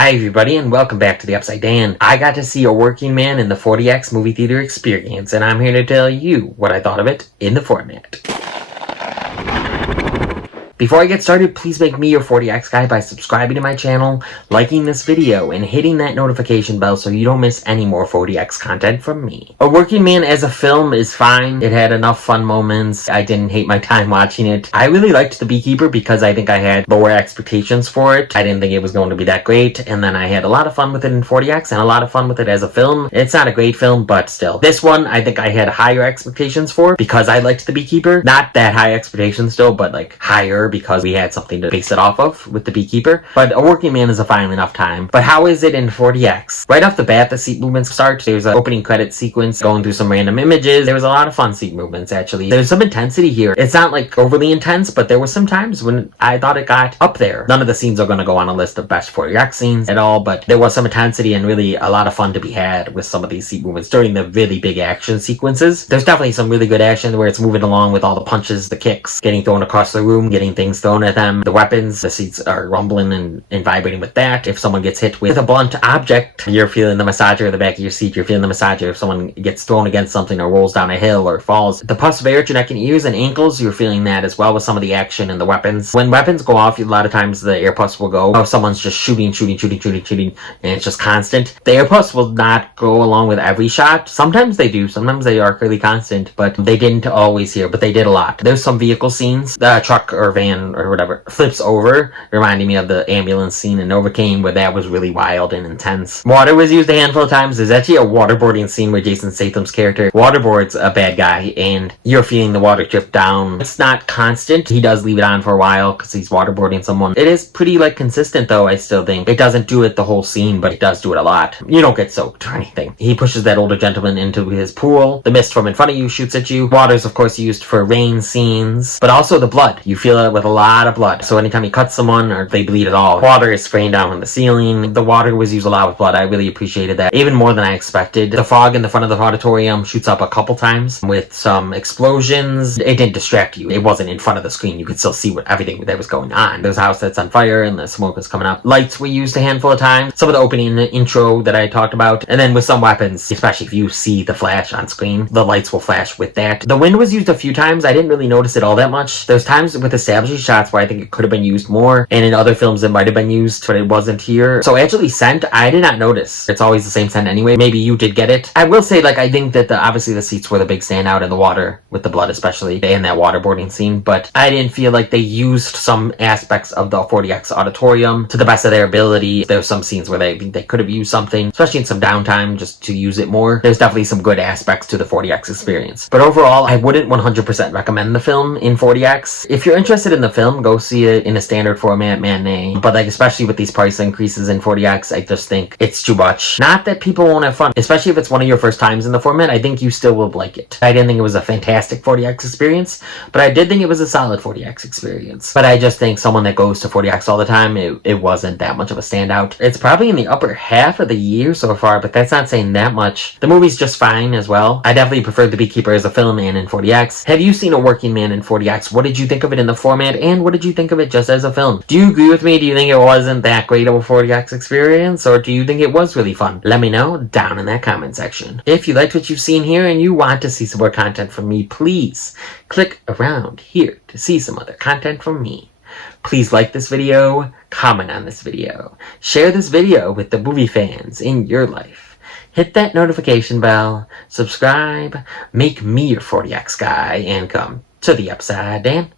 Hi everybody and welcome back to the Upside Dan. I got to see a working man in the 40X movie theater experience and I'm here to tell you what I thought of it in the format. Before I get started, please make me your 40X guy by subscribing to my channel, liking this video, and hitting that notification bell so you don't miss any more 40X content from me. A Working Man as a film is fine. It had enough fun moments. I didn't hate my time watching it. I really liked The Beekeeper because I think I had lower expectations for it. I didn't think it was going to be that great, and then I had a lot of fun with it in 40X and a lot of fun with it as a film. It's not a great film, but still. This one, I think I had higher expectations for because I liked The Beekeeper. Not that high expectations still, but like higher because we had something to base it off of with The Beekeeper. But A Working Man is a fine enough time. But how is it in 40X? Right off the bat, the seat movements start. There's an opening credit sequence going through some random images. There was a lot of fun seat movements, actually. There's some intensity here. It's not like overly intense, but there were some times when I thought it got up there. None of the scenes are going to go on a list of best 40X scenes at all, but there was some intensity and really a lot of fun to be had with some of these seat movements during the really big action sequences. There's definitely some really good action where it's moving along with all the punches, the kicks, getting thrown across the room, getting things thrown at them. The weapons, the seats are rumbling and vibrating with that. If someone gets hit with a blunt object, you're feeling the massager in the back of your seat. You're feeling the massager if someone gets thrown against something or rolls down a hill or falls. The pulse of air at your neck and ears and ankles, you're feeling that as well with some of the action and the weapons. When weapons go off, a lot of times the air pulse will go. If someone's just shooting, and it's just constant. The air pulse will not go along with every shot. Sometimes they do. Sometimes they are fairly constant, but they didn't always here, but they did a lot. There's some vehicle scenes. The truck or van or whatever flips over, reminding me of the ambulance scene in Novocaine where that was really wild and intense. Water was used a handful of times. There's actually a waterboarding scene where Jason Statham's character waterboards a bad guy and you're feeling the water drip down. It's not constant. He does leave it on for a while because he's waterboarding someone. It is pretty consistent though, I still think. It doesn't do it the whole scene, but it does do it a lot. You don't get soaked or anything. He pushes that older gentleman into his pool. The mist from in front of you shoots at you. Water's of course used for rain scenes, but also the blood. You feel it with a lot of blood. So anytime he cuts someone or they bleed at all, water is spraying down from the ceiling. The water was used a lot with blood. I really appreciated that. Even more than I expected. The fog in the front of the auditorium shoots up a couple times with some explosions. It didn't distract you. It wasn't in front of the screen. You could still see everything that was going on. There's a house that's on fire and the smoke is coming up. Lights were used a handful of times. Some of the opening and the intro that I talked about. And then with some weapons, especially if you see the flash on screen, the lights will flash with that. The wind was used a few times. I didn't really notice it all that much. There's times with establishing shots where I think it could have been used more, and in other films it might have been used, but it wasn't here. So actually scent, I did not notice. It's always the same scent anyway. Maybe you did get it. I will say, I think that obviously the seats were the big standout in the water, with the blood especially, and that waterboarding scene, but I didn't feel like they used some aspects of the 40X auditorium to the best of their ability. There's some scenes where they could have used something, especially in some downtime, just to use it more. There's definitely some good aspects to the 40X experience. But overall, I wouldn't 100% recommend the film in 40X. If you're interested in the film, go see it in a standard format matinee. But especially with these price increases in 40X, I just think it's too much. Not that people won't have fun, especially if it's one of your first times in the format. I think you still will like it. I didn't think it was a fantastic 40X experience, but I did think it was a solid 40X experience. But I just think someone that goes to 40X all the time, it wasn't that much of a standout. It's probably in the upper half of the year so far, but that's not saying that much. The movie's just fine as well. I definitely preferred The Beekeeper as a film and in 40X. Have you seen A Working Man in 40X? What did you think of it in the format, and what did you think of it just as a film? Do you agree with me? Do you think it wasn't that great of a 40X experience, or do you think it was really fun? Let me know down in that comment section. If you liked what you've seen here and you want to see some more content from me, please click around here to see some other content from me. Please like this video, comment on this video, share this video with the movie fans in your life. Hit that notification bell, subscribe, make me your 40X guy, and come to the Upside Dan.